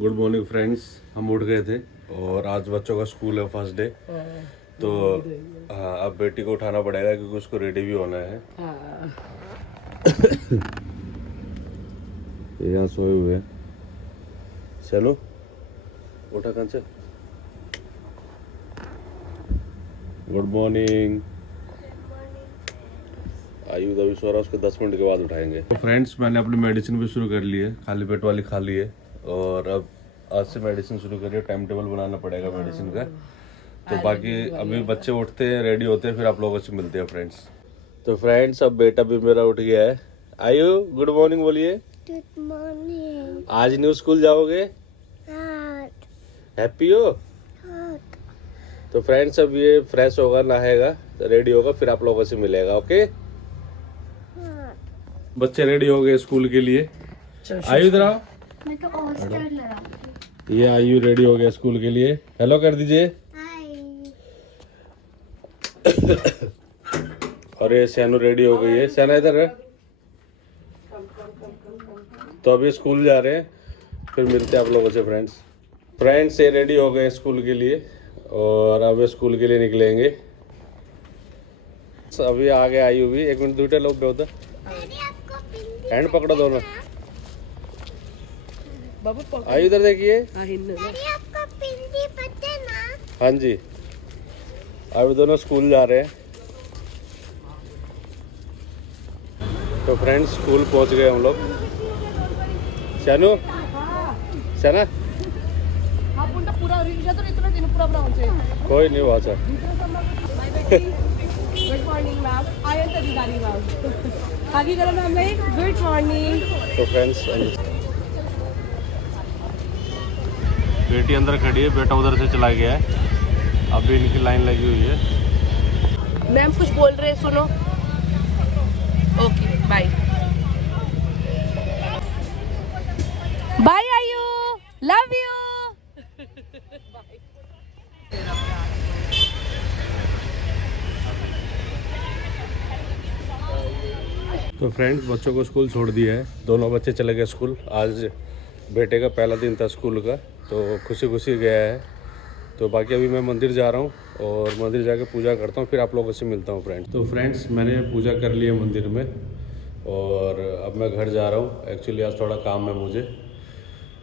Good morning friends. हम उठ गए थे और आज बच्चों का स्कूल है, फर्स्ट डे। तो हाँ, अब बेटी को उठाना पड़ेगा क्योंकि उसको रेडी भी होना है। यहाँ सोए हुए हैं। चलो उठा कहाँ से। Good morning. आयु अभी सो रहा, उसको 10 मिनट के बाद उठाएंगे। तो फ्रेंड्स, मैंने अपनी मेडिसिन भी शुरू कर ली है, खाली पेट वाली खा ली है और अब आज से मेडिसिन शुरू करिए। टाइम टेबल बनाना पड़ेगा मेडिसिन का। तो बाकी अभी बच्चे उठते हैं, रेडी होते हैं, फिर आप लोगों से मिलते हैं फ्रेंड्स। तो फ्रेंड्स, अब बेटा भी मेरा उठ गया है। आयु गुड मॉर्निंग बोलिए। Good morning. आज न्यू स्कूल जाओगे? हैप्पी हो? तो फ्रेंड्स, अब ये फ्रेश होगा, नहाएगा, रेडी होगा, फिर आप लोगों से मिलेगा। ओके, बच्चे रेडी हो गए स्कूल के लिए। आयु इधर आओ। मैं तो ऑस्टर लगाऊंगी। ये आयु रेडी हो गया स्कूल के लिए। हेलो कर दीजिए। और ये सैनू रेडी हो गई है। सैना इधर है। तो अभी स्कूल जा रहे हैं, फिर मिलते हैं आप लोगों से फ्रेंड्स ये रेडी हो गए स्कूल के लिए और अब स्कूल के लिए निकलेंगे। अभी आ गया आयु भी। 1 मिनट दूटे लोग बेहोता हैंड पकड़ो दोनों। आयु इधर देखिए। आपको पिंडी पता ना? हाँ जी, अभी दोनों स्कूल जा रहे हैं। तो फ्रेंड्स, स्कूल पहुंच गए हम लोग। शानू शाना कोई नहीं वहाँ से। Good morning ma'am. आयन अधिकारी मैम आगे करो मैम। Good morning. तो फ्रेंड्स, बेटी अंदर खड़ी है, बेटा उधर से चला गया है। अभी इनकी लाइन लगी हुई है। मैम कुछ बोल रहे हैं, सुनो। ओके बाय बाय आयु, लव यू। तो फ्रेंड्स, बच्चों को स्कूल छोड़ दिया है। दोनों बच्चे चले गए स्कूल। आज बेटे का पहला दिन था स्कूल का, तो खुशी खुशी गया है। तो बाकी अभी मैं मंदिर जा रहा हूँ और मंदिर जाके पूजा करता हूँ, फिर आप लोगों से मिलता हूँ फ्रेंड्स। तो फ्रेंड्स, मैंने पूजा कर ली है मंदिर में और अब मैं घर जा रहा हूँ। एक्चुअली आज थोड़ा काम है मुझे,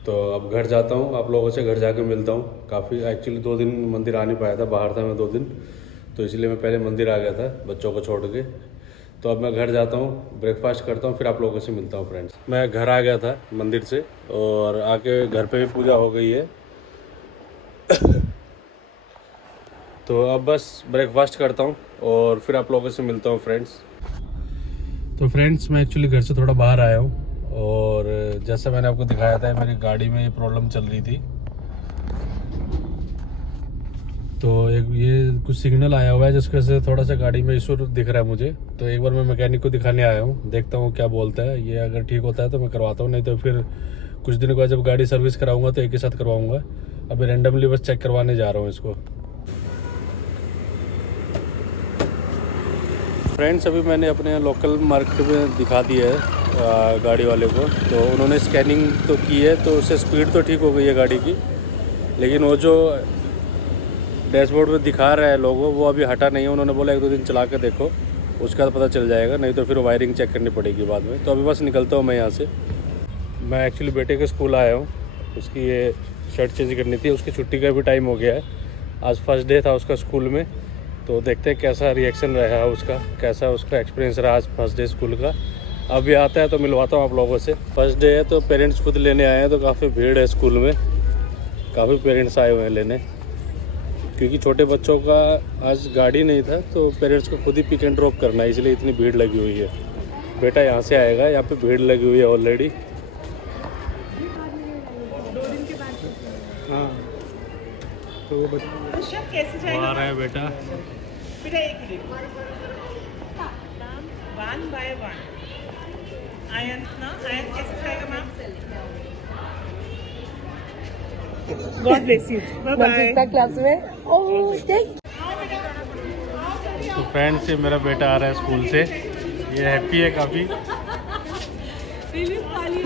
तो अब घर जाता हूँ, आप लोगों से घर जाके मिलता हूँ। काफ़ी एक्चुअली 2 दिन मंदिर आ नहीं पाया था, बाहर था मैं 2 दिन, तो इसलिए मैं पहले मंदिर आ गया था बच्चों को छोड़ के। तो अब मैं घर जाता हूँ, ब्रेकफास्ट करता हूँ, फिर आप लोगों से मिलता हूँ फ्रेंड्स। मैं घर आ गया था मंदिर से और आके घर पे भी पूजा हो गई है। तो अब बस ब्रेकफास्ट करता हूँ और फिर आप लोगों से मिलता हूँ फ्रेंड्स। तो फ्रेंड्स, मैं एक्चुअली घर से थोड़ा बाहर आया हूँ और जैसा मैंने आपको दिखाया था, मेरी गाड़ी में ये प्रॉब्लम चल रही थी। तो एक ये कुछ सिग्नल आया हुआ है जिसकी वजह से थोड़ा सा गाड़ी में इशू दिख रहा है मुझे। तो एक बार मैं मैकेनिक को दिखाने आया हूँ, देखता हूँ क्या बोलता है। ये अगर ठीक होता है तो मैं करवाता हूँ, नहीं तो फिर कुछ दिनों के बाद जब गाड़ी सर्विस कराऊंगा तो एक ही साथ करवाऊंगा। अभी रैंडमली बस चेक करवाने जा रहा हूँ इसको। फ्रेंड्स, अभी मैंने अपने लोकल मार्केट में दिखा दिया है गाड़ी वाले को, तो उन्होंने स्कैनिंग तो की है, तो उससे स्पीड तो ठीक हो गई है गाड़ी की, लेकिन वो जो डैशबोर्ड में दिखा रहा है लोगों, वो अभी हटा नहीं है। उन्होंने बोला 1-2 दिन चला के देखो, उसका तो पता चल जाएगा, नहीं तो फिर वायरिंग चेक करनी पड़ेगी बाद में। तो अभी बस निकलता हूँ मैं यहाँ से। मैं एक्चुअली बेटे के स्कूल आया हूँ, उसकी ये शर्ट चेंज करनी थी। उसकी छुट्टी का भी टाइम हो गया है, आज फर्स्ट डे था उसका स्कूल में। तो देखते हैं कैसा रिएक्शन रहा उसका, कैसा उसका एक्सपीरियंस रहा आज फर्स्ट डे स्कूल का। अभी आता है तो मिलवाता हूँ आप लोगों से। फर्स्ट डे है तो पेरेंट्स खुद लेने आए हैं, तो काफ़ी भीड़ है स्कूल में, काफ़ी पेरेंट्स आए हुए हैं लेने, क्योंकि छोटे बच्चों का आज गाड़ी नहीं था, तो पेरेंट्स को खुद ही पिक एंड ड्रॉप करना है, इसलिए इतनी भीड़ लगी हुई है। बेटा यहाँ से आएगा, यहाँ पे भीड़ लगी हुई है ऑलरेडी। हाँ, तो कैसे आ रहा है बेटा। बेटा 1 मिनट 1 by 1 आयन ना, आयन कैसे जाएगा ma'am? God bless you. Bye bye. Class में। ओह तो फ्रेंड्स, ये मेरा बेटा आ रहा है स्कूल से। ये हैप्पी है काफ़ी।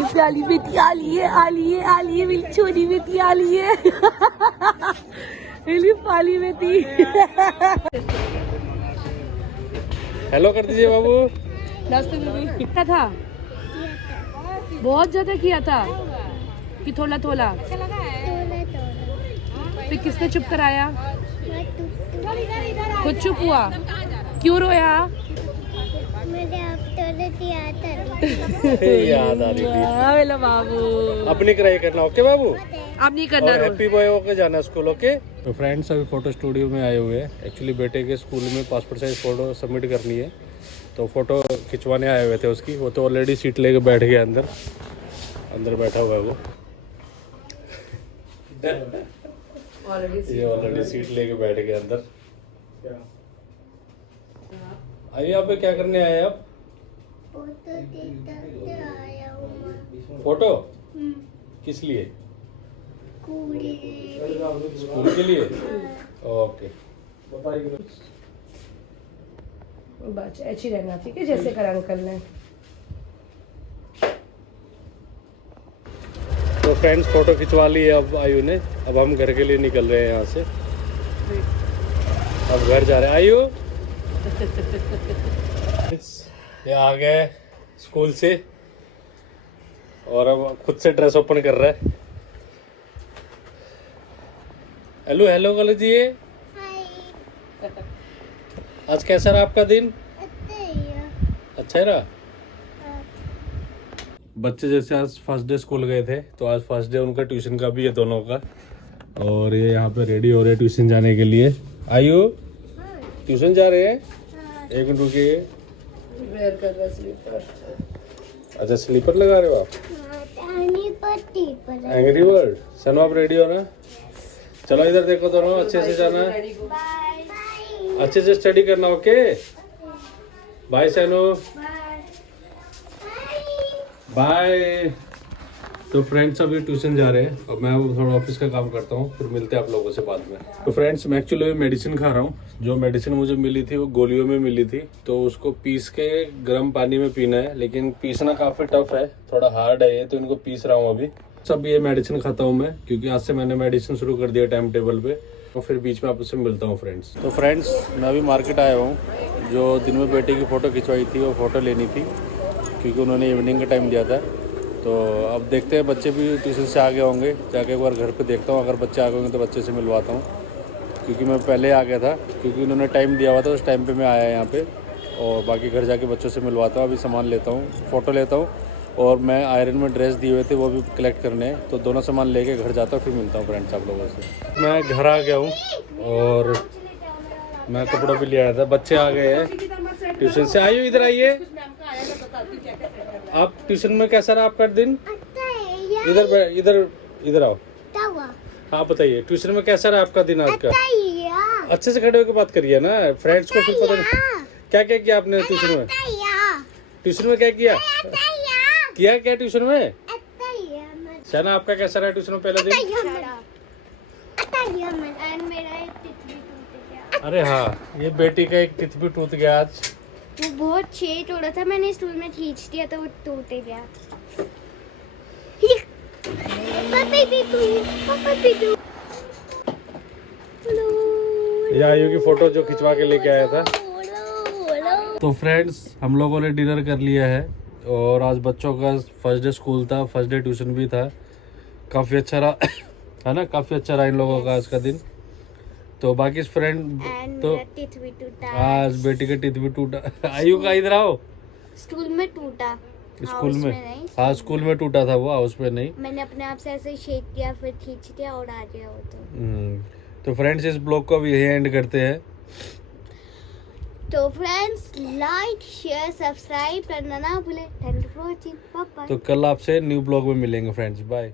प्याली बेटी आली है मेरी छोटी बेटी आली है मेरी पाली बेटी। हेलो कर दीजिए बाबू। नाश्ते में कितना था? बहुत ज्यादा किया था कि थोड़ा थोड़ा? फिर किसने चुप कराया? खुद चुप हुआ? क्यों रोया? याद आ रही थी। मेरा बाबू अब नहीं कराई करना, ओके बाबू? अब नहीं करना। और हैप्पी बॉय होके जाना स्कूल, ओके? तो फ्रेंड्स अभी फोटो स्टूडियो में आए हुए हैं। एक्चुअली बेटे के स्कूल में पासपोर्ट साइज फोटो सबमिट करनी है, तो फोटो खिंचवाने आए हुए थे उसकी। वो तो ऑलरेडी सीट लेके बैठ गया, अंदर बैठा हुआ है वो। ये ऑलरेडी सीट लेके बैठ गया अंदर। आइए, यहाँ पे क्या करने आए आप? फोटो किस लिए? स्कूल के लिए? ओके। बस ऐसे ही रहना, ठीक है, जैसे करा अंकल ने। तो फ्रेंड्स फोटो खिंचवा ली है अब आयु ने। अब हम घर के लिए निकल रहे हैं यहाँ से। अब घर जा रहे हैं आयु। ये आ गए स्कूल से और अब खुद से ड्रेस ओपन कर रहा है। हेलो हेलो कर लीजिए। आज कैसा रहा आपका दिन? अच्छा ही रहा। बच्चे जैसे आज फर्स्ट डे स्कूल गए थे, तो आज फर्स्ट डे उनका ट्यूशन का भी है दोनों का। और ये यहाँ पे रेडी हो रहे हैं ट्यूशन जाने के लिए। आयु ट्यूशन जा रहे हैं? एक मिनट रुकिए। वेयर कर रहा स्लीपर। अच्छा स्लीपर लगा रहे हो आप? Angry bird. सनो आप रेडी हो ना? चलो इधर देखो दोनों, अच्छे से जाना, अच्छे से स्टडी करना, ओके? बाय सनो, बाय। तो फ्रेंड्स अभी ट्यूशन जा रहे हैं और मैं अब थोड़ा ऑफिस का काम करता हूँ, फिर मिलते हैं आप लोगों से बाद में। तो फ्रेंड्स मैं एक्चुअली मेडिसिन खा रहा हूँ। जो मेडिसिन मुझे मिली थी वो गोलियों में मिली थी, तो उसको पीस के गर्म पानी में पीना है। लेकिन पीसना काफ़ी टफ है, थोड़ा हार्ड है ये, तो इनको पीस रहा हूँ अभी। सब ये मेडिसिन खाता हूँ मैं, क्योंकि आज से मैंने मेडिसिन शुरू कर दिया टाइम टेबल पे। तो फिर बीच में आपसे मिलता हूँ फ्रेंड्स। तो फ्रेंड्स मैं अभी मार्केट आया हूँ। जो दिन में बेटे की फ़ोटो खिंचवाई थी वो फ़ोटो लेनी थी, क्योंकि उन्होंने इवनिंग का टाइम दिया था। तो अब देखते हैं, बच्चे भी ट्यूशन से आ गए होंगे, जाके एक बार घर पे देखता हूँ। अगर बच्चे आ गए होंगे तो बच्चे से मिलवाता हूँ, क्योंकि मैं पहले आ गया था, क्योंकि उन्होंने टाइम दिया हुआ था, उस टाइम पे मैं आया यहाँ पे। और बाकी घर जाके बच्चों से मिलवाता हूँ। अभी सामान लेता हूँ, फ़ोटो लेता हूँ, और मैं आयरन में ड्रेस दिए हुए थे वो भी कलेक्ट करने हैं। तो दोनों सामान लेके घर जाता हूँ, फिर मिलता हूँ फ्रेंड्स आप लोगों से। मैं घर आ गया हूँ और मैं कपड़ा भी ले आया था। बच्चे आ गए हैं ट्यूशन से। आइए इधर आइए। आप ट्यूशन में कैसा रहा आपका दिन? इधर इधर इधर आओ। हाँ बताइए, ट्यूशन में कैसा रहा आपका दिन आज का? अच्छे से खड़े होकर बात करिए ना, फ्रेंड्स को फिर पता नहीं। क्या क्या किया आपने ट्यूशन में? ट्यूशन में क्या किया? क्या ट्यूशन में? शना आपका कैसा रहा ट्यूशन में पहला दिन? अरे हाँ, ये बेटी का एक टिथ भी टूट गया आज। वो बहुत छेद हो रहा था, मैंने स्टूल में खींच दिया तो वो टूट गया। ये आयु की फोटो जो खिंचवा के लेके आया था। तो फ्रेंड्स हम लोगों ने डिनर कर लिया है और आज बच्चों का फर्स्ट डे स्कूल था, फर्स्ट डे ट्यूशन भी था। काफ़ी अच्छा रहा है ना, काफ़ी अच्छा रहा इन लोगों का आज का दिन। तो बाकी फ्रेंड तो आज बेटी का टिथ भी टूटा। आयु का इधर आओ। स्कूल में टूटा, स्कूल में? हाँ स्कूल में टूटा था वो, हाउस में नहीं। मैंने अपने आप से ऐसे शेक किया, फिर खींच दिया और आ गया वो। तो फ्रेंड्स इस ब्लॉग को भी यही एंड करते हैं। तो फ्रेंड्स लाइक शेयर सब्सक्राइब करना ना भूले। Thank you for watching, bye bye. तो कल आपसे न्यू ब्लॉग में मिलेंगे फ्रेंड्स, बाय।